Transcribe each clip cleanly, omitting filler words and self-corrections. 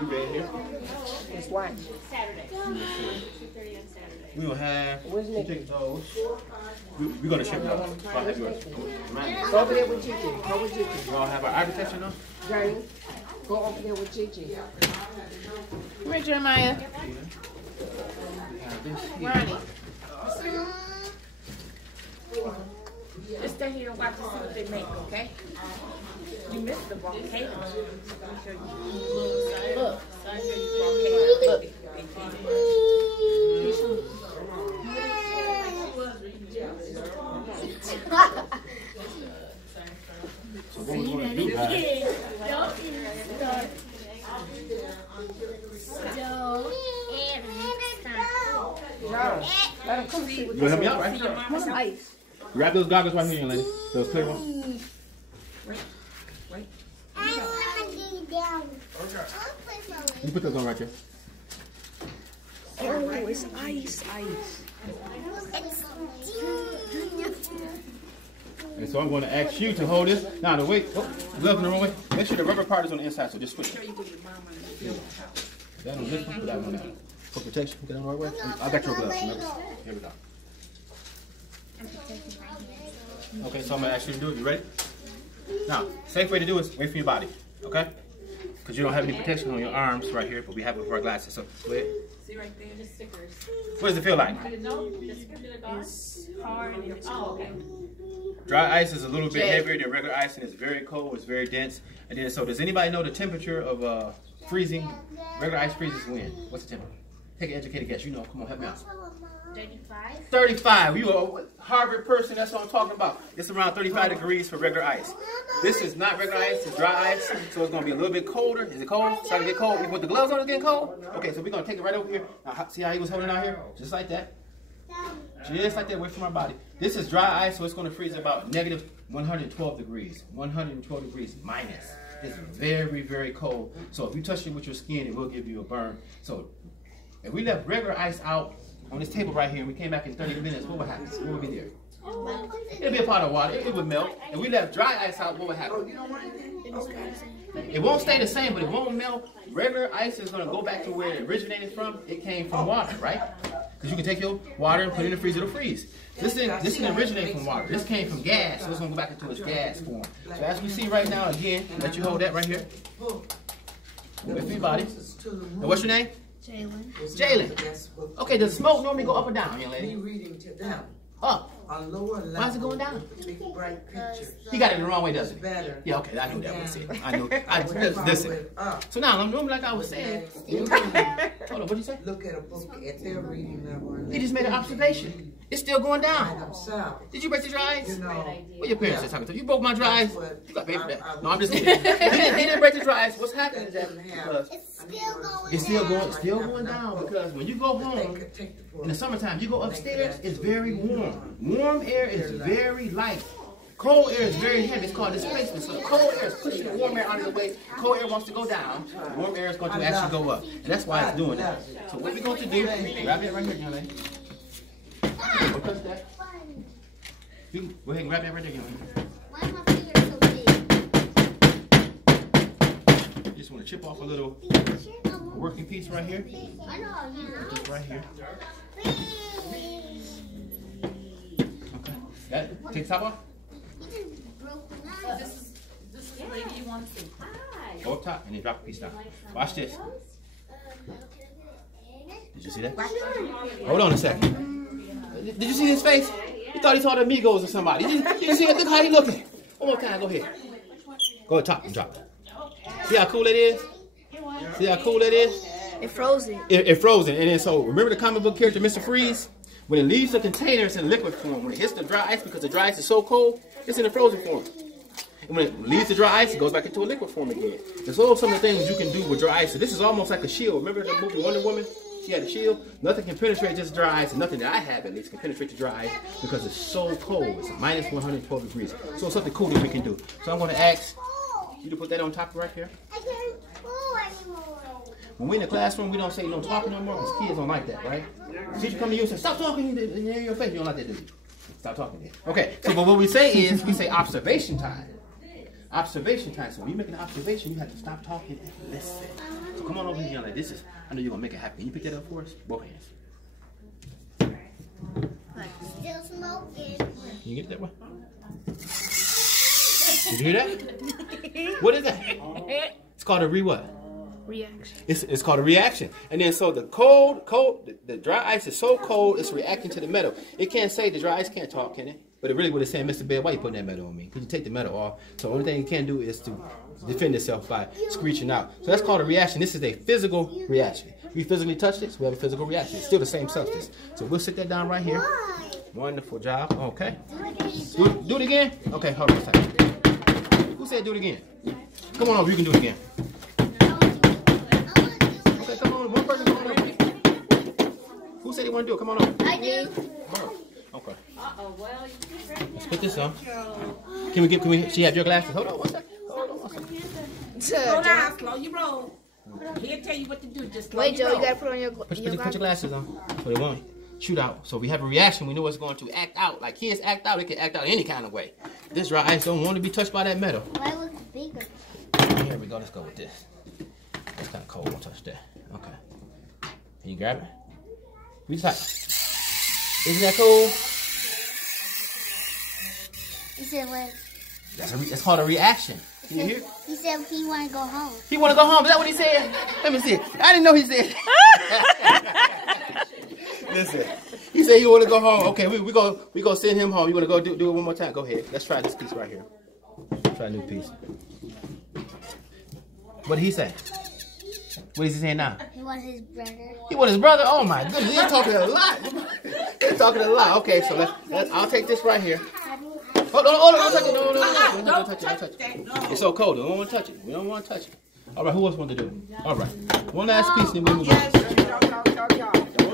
You ready here? It's what? Saturday. 2:30 on Saturday. We will have. Where's You Nikki? take those. We're gonna ship it out. I'll have yours. Go over there with Gigi. Go with Gigi. We all have our eye protection on. Journey. Go over there with Gigi. Come here, Jeremiah. We have this here. Ronnie. Just stay here and watch and see what they make, okay? You missed the volcano. Look. Look. So what we're gonna do, guys? John, let him come see what You gonna help me out, right? What's ice? Grab those goggles right here, young lady. Those clear ones. You put those on right there. Oh, it's ice. And so I'm going to ask you to hold this. Now, the weight, gloves in the wrong way. Make sure the rubber part is on the inside, so just switch it. That on this one, put that one down. For protection, put that on the right way. I got your gloves, remember? Here we go. Okay, so I'm going to ask you to do it. You ready? Now, safe way to do it is wait for your body, okay? Because you don't have any protection on your arms right here, but we have it for our glasses, so go ahead. See right there, the stickers. What does it feel like? It's hard and it's okay. Dry ice is a little bit heavier than regular ice, and it's very cold, it's very dense. And then, so does anybody know the temperature of freezing? Regular ice freezes when? What's the temperature? Take an educated guess. You know, come on, help me out. 35. 35. You are a Harvard person, that's what I'm talking about. It's around 35 degrees for regular ice. This is not regular ice, it's dry ice, so it's going to be a little bit colder. Is it cold? It's starting to get cold. Even with the gloves on, it's getting cold? Okay, so we're going to take it right over here. Now, see how he was holding out here? Just like that. Just like that, away from our body. This is dry ice, so it's going to freeze about negative 112 degrees. 112 degrees minus. It's very, very cold. So if you touch it with your skin, it will give you a burn. So if we left regular ice out on this table right here and we came back in 30 minutes, what would happen? What would be there? It'd be a pot of water. It would melt. If we left dry ice out, what would happen? It won't stay the same, but it won't melt. Regular ice is going to go back to where it originated from. It came from water, right? Because you can take your water and put it in the freezer, it'll freeze. This didn't originate from water. This came from gas, so it's going to go back into its gas form. So as we see right now, again, let you hold that right here. Wait for your body. And what's your name? Jalen. Jalen. Okay, does smoke normally go up or down, young lady? Reading to them. Up. On lower level. Why is it going down? Big bright pictures. He got it the wrong way, doesn't he? Better. Yeah, okay, I knew that was it. I knew. Listen. So now, like I was saying. Hold on, what'd you say? Look at a book at their reading level. He just made an observation. It's still going down. Themselves. Did you break the dry ice? You know, What your parents are talking to? You broke my dry ice. You got paid for that. I No, I'm just kidding. He didn't break the dry ice. What's happening is that because it's still going down because when you go home in the summertime, you go upstairs, it's very warm. Warm air is very light. Cold air is very heavy. It's called displacement. So the cold air is pushing the warm air out of the way. The cold air wants to go down. The warm air is going to actually go up. And that's why it's doing that. So what we're going to do, grab it right here, young lady. Don't touch that. You can go ahead and grab that right there, young lady. Why are my fingers so big? You just want to chip off a little working piece right here. I know, you know. Just right here. Okay. Got it? Take the top off. This is the lady you want to see. Go up top and then drop a piece down. Watch this. Did you see that? Hold on a second. Did you see his face? He thought he saw the Migos or somebody. Did you see it? Look how he looking. One more time. Go ahead. Go to the top and drop it. See how cool it is? See how cool it is? It frozen. It frozen. And then so remember the comic book character Mr. Freeze? When it leaves the container, it's in liquid form. When it hits the dry ice, because the dry ice is so cold, it's in the frozen form. And when it leaves the dry ice, it goes back into a liquid form again. There's also some of the things you can do with dry ice. So this is almost like a shield. Remember the movie Wonder Woman? She had a shield. Nothing can penetrate this dry ice, and nothing that I have at least can penetrate the dry ice because it's so cold. It's minus 112 degrees. So it's something cool that we can do. So I'm going to ask you to put that on top right here. I can't pull anymore. When we're in the classroom, we don't say no talking no more because kids don't like that, right? The teacher come to you and say, stop talking in your face. You don't like that, do you? Stop talking there. Okay, so but what we say is, we say observation time. Observation time. So when you make an observation, you have to stop talking and listen. So come on over here. Like this is, I know you're gonna make it happen. Can you pick that up for us? Both hands. Still smoking. Can you get that one? Did you hear that? What is that? It's called a what? Reaction. It's called a reaction. And then so the cold, the dry ice is so cold, it's reacting to the metal. It can't say, the dry ice can't talk, can it? But it really would have said, Mr. Bear, why you putting that metal on me? Because you take the metal off. So the only thing it can do is to defend itself by screeching out. So that's called a reaction. This is a physical reaction. We physically touch this, we have a physical reaction. It's still the same substance. So we'll sit that down right here. Wonderful job. Okay. Do it again? Okay, hold on a second. Who said do it again? Come on over, you can do it again. Okay, come on, one person, come on over. Who said they want to do it? Come on over. I do. Okay. Let's put this on. Can we, she have your glasses? Hold on one second. Hold on one second. Slow down, slow your roll. He'll tell you what to do. Just slow Wait, your Joe, roll. you gotta put on your Put your glasses on. So they won't shoot out. So if we have a reaction, we know it's going to act out. Like kids act out, it can act out any kind of way. This dry ice don't want to be touched by that metal. Why looks bigger? Here we go. Let's go with this. That's kind of cold. Won't touch that. Okay. Can you grab it? We just like, isn't that cool? He said what? It's called a reaction. Can you hear? He said he wanna go home. He want to go home. Is that what he said? Let me see. I didn't know he said. Listen. He said he want to go home. Okay, we go send him home. You want to go do it one more time? Go ahead. Let's try this piece right here. Try a new piece. What did he say? What is he saying now? He wants his brother. He want his brother? Oh my goodness, he's talking a lot. He's talking a lot. Okay, so I'll take this right here. Hold on, don't touch it. No, don't touch it. It's so cold. We don't want to touch it. We don't want to touch it. All right, who else want to do it? All right, one last piece, then we move on. Don't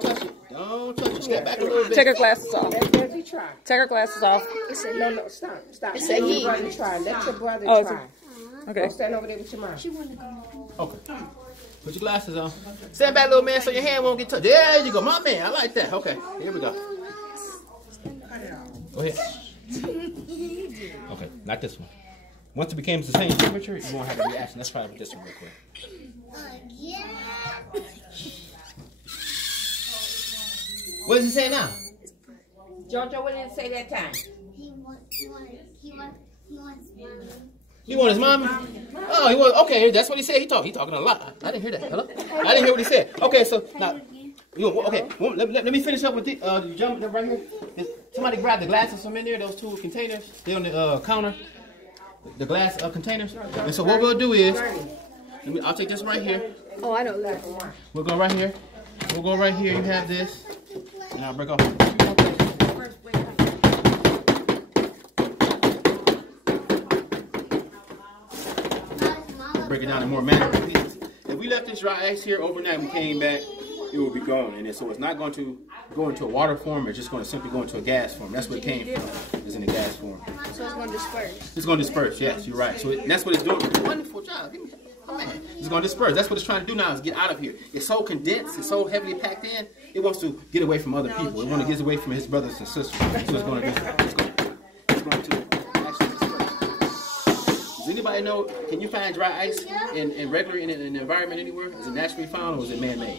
touch it. Don't touch it. Step back a little bit. Take her glasses off. Let me try. Take her glasses off. No, stop. said Let he. your brother try. Let your brother Oh, try. Okay. Go stand over there with your mom. Okay. Put your glasses on. Stand back, little man, so your hand won't get touched. There you go, my man. I like that. Okay, here we go. Go ahead. Okay, not this one. Once it becomes the same temperature, you won't have a reaction. Let's try this one real quick. Yeah. What does he say now? Jojo, what did it say that time? He wants mommy. He want his mommy? Oh, he was okay. That's what he said. He talking a lot. I didn't hear that. Hello? I didn't hear what he said. Okay, so now, okay. Well, let me finish up with the jump right here. Somebody grab the glasses from in there. Those two containers. They're on the counter. The glass containers. And so what we'll do is, I'll take this right here. Oh, I know that. We'll go right here. We'll go right here. You have this, and I'll break off. Break it down in more manageable pieces. If we left this dry ice here overnight and we came back, it will be gone. And so it's not going to go into a water form. It's just going to simply go into a gas form. That's where it came from. It's in a gas form. So it's gonna disperse. It's going to disperse. Yes, you're right. So that's what it's doing. Wonderful job. It's going to disperse. That's what it's trying to do now, is get out of here. It's so condensed. It's so heavily packed in. It wants to get away from other people. It wants to get away from his brothers and sisters. So it's going to actually disperse. Does anybody know, can you find dry ice in regular in an environment anywhere? Is it naturally found or is it man-made?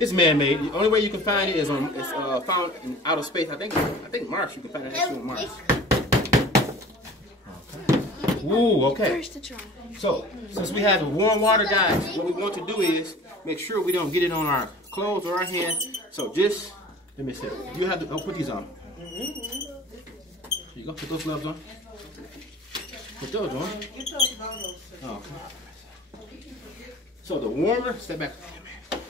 It's man-made. The only way you can find it is found in outer space. I think Mars. You can find it actually on Mars. Okay. Ooh, okay. So since we have the warm water, guys, what we want to do is make sure we don't get it on our clothes or our hands. So just let me see. You have to put these on. Here you go. Put those gloves on. Put those on. Oh, okay. So the warmer, step back.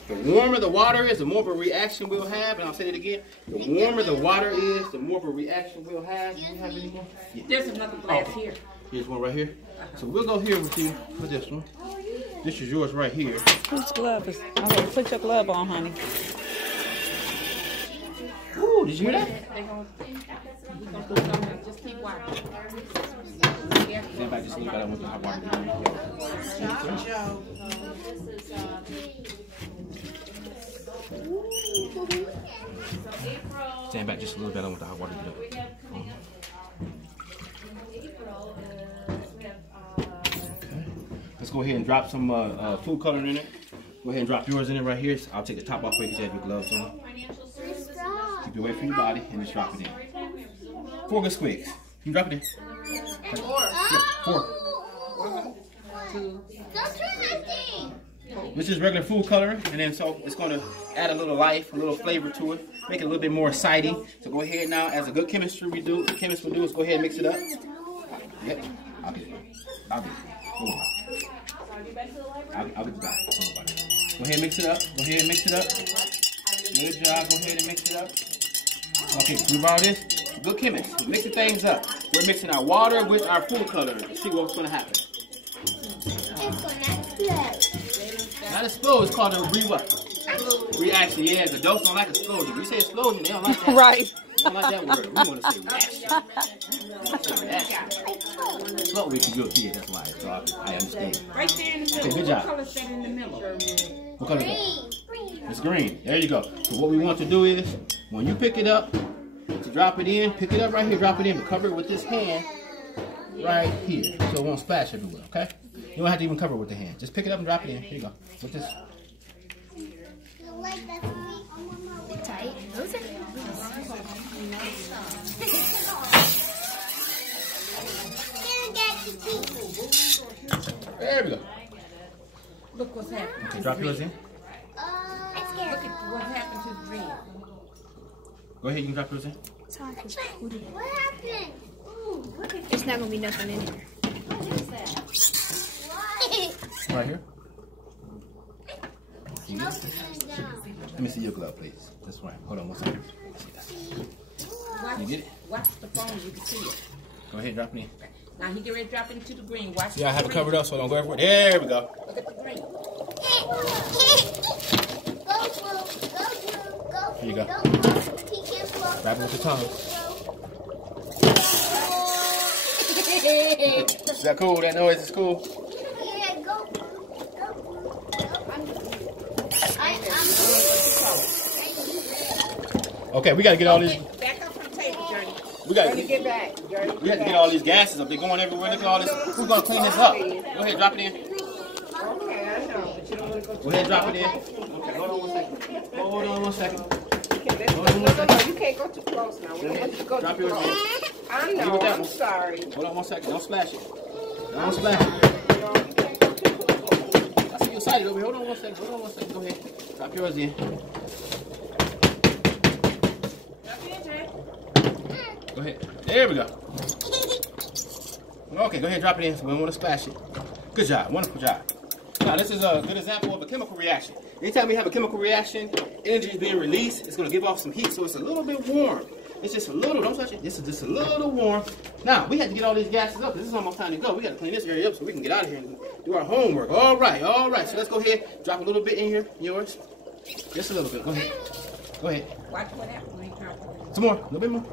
The warmer the water is, the more of a reaction we'll have. And I'll say it again. The warmer the water is, the more of a reaction we'll have. Do you have any more? Yeah. There's another glass here. Here's one right here. So we'll go here with you for this one. This is yours right here. Whose glove is? Okay, put your glove on, honey. Ooh, did you hear that? We're gonna do something. Just keep watching. Stand back just a little bit. I want the hot water. Stand back just a little bit. I want the hot water to get up. Okay. Let's go go ahead and drop some food coloring in it. Go ahead and drop yours in it right here. So I'll take the top off for you because you have your gloves on. Keep it away from your body and just drop it in. 4 good squigs. You drop it in. 4. Yeah, 4. This is regular food coloring, and then so it's going to add a little life, a little flavor to it, make it a little bit more exciting. So go ahead now, as a good chemist would do, is go ahead and mix it up. Yep, I'll get it. I'll get the guy. Go ahead and mix it up. Go ahead and mix it up. Good job. Go ahead and mix it up. Okay, do all this. Good chemist. We're mixing things up. We're mixing our water with our food coloring. Let's see what's going to happen. Not explode, it's called a reaction. Yeah, the adults don't like explosion. If you say explosion, they don't like that. Right. They don't like that word. We want to say reaction. That's what we can do here, that's why. So I understand. Right there in the middle. Okay, good job. What color is that in the middle? What color is that? It's green. There you go. So what we want to do is, when you pick it up, to drop it in, pick it up right here, drop it in, but cover it with this hand right here. So it won't splash everywhere, okay? You don't have to even cover it with the hand. Just pick it up and drop it in. Here you go. With this. Tight. Those are There we go. Look what's happening. Okay, drop yours in. Look at what happened to the green. Go ahead, you can drop yours in. What happened? It's not gonna be nothing in here. Right here. Let me see your glove, please. That's right. Hold on one second. You get it? Watch the phone, you can see it. Go ahead, drop it in. Now he get ready to drop it into the green. Watch Yeah, I the have it green. covered up so don't go everywhere. There we go. Look at the green. Here you go. Grab it with your tongue. Is that cool? That noise is cool? Yeah, go. Okay, we gotta get all these. Back up from the table, Journey. We gotta Get back. Journey, We have to get all these gases up. They're going everywhere. Look at all this. Who's gonna clean this up? Go ahead, drop it in. Okay, I know, but you don't want to go Go ahead, drop it in. Okay, hold on one second. Hold on one second. No, you can't go too close now. We don't want you to go Drop too yours close. in. I Leave know, it that I'm one. sorry. Hold on one second. Don't splash it. Don't splash it. I see you excited over here. Hold on one second. Hold on one second. Go ahead. Drop yours in. Go ahead. There we go. Okay, go ahead and drop it in so we don't want to splash it. Good job. Wonderful job. Now, this is a good example of a chemical reaction. Anytime we have a chemical reaction, energy is being released, it's going to give off some heat, so it's a little bit warm. It's just a little, don't touch it, this is just a little warm. Now, we have to get all these gases up. This is almost time to go. We got to clean this area up so we can get out of here and do our homework. All right. So let's go ahead, drop a little bit in here, yours. Just a little bit. Go ahead. Go ahead. Watch what happens when you drop it. Some more. A little bit more.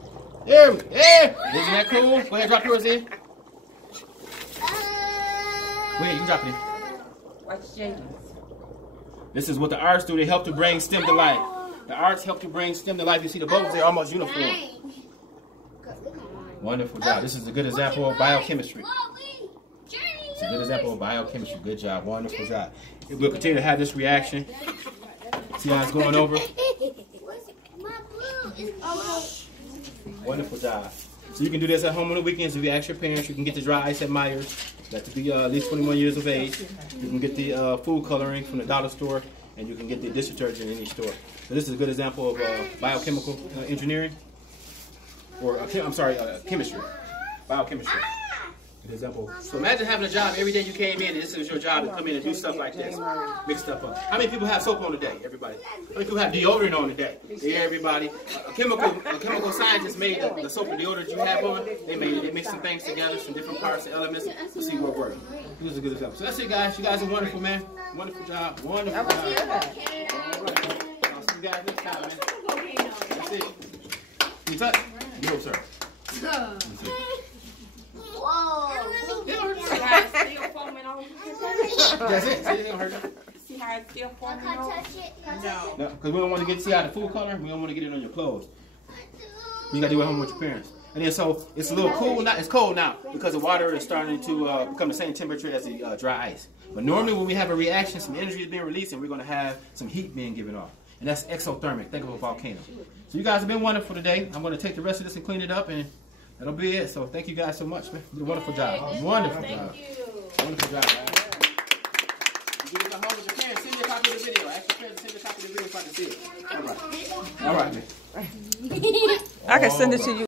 There we go. Yeah. Isn't that cool? Go ahead, drop yours in. Go ahead, you can drop it in. Watch Jaden's. This is what the arts do. They help to bring STEM to life. The arts help to bring STEM to life. You see the bubbles, they're almost uniform. Wonderful job. This is a good example of biochemistry. It's a good example of biochemistry. Good job. Wonderful job. We'll continue to have this reaction. See how it's going over? Wonderful job. So you can do this at home on the weekends if you ask your parents. You can get the dry ice at Myers. You have to be at least 21 years of age. You can get the food coloring from the dollar store, and you can get the dish detergent in any store. So this is a good example of biochemical engineering, or chemistry, biochemistry. Good example. So imagine having a job every day you came in, and this is your job to come in and do stuff like this, mix stuff up. How many people have soap on today? Everybody. How many people have deodorant on today? Yeah, everybody. A chemical scientist made the soap and deodorant you have on. They made it. They mixed some things together, some different parts and elements to see what works. This is a good example. So that's it, guys. You guys are wonderful, man. Wonderful job. Wonderful job. All right. I'll see you guys next time, man. That's it. Can you touch? No, sir. Whoa. See how it's still foaming over? That's it. See, it don't hurt you. See how it's still foaming Can I over? touch it? No. No, because we don't want to see out the food color. We don't want to get it on your clothes. You got to do it at home with your parents. And then so it's a little cool now. It's cold now because the water is starting to become the same temperature as the dry ice. But normally when we have a reaction, some energy is being released and we're going to have some heat being given off. And that's exothermic. Think of a volcano. So you guys have been wonderful today. I'm going to take the rest of this and clean it up, and that'll be it. So thank you guys so much, man. You did a wonderful job. Wonderful job. Wonderful job, guys. You get home with your parents, send me a copy of the video. Ask your parents to send me a copy of the video so I can see it. All right. All right, man. I can send it to you.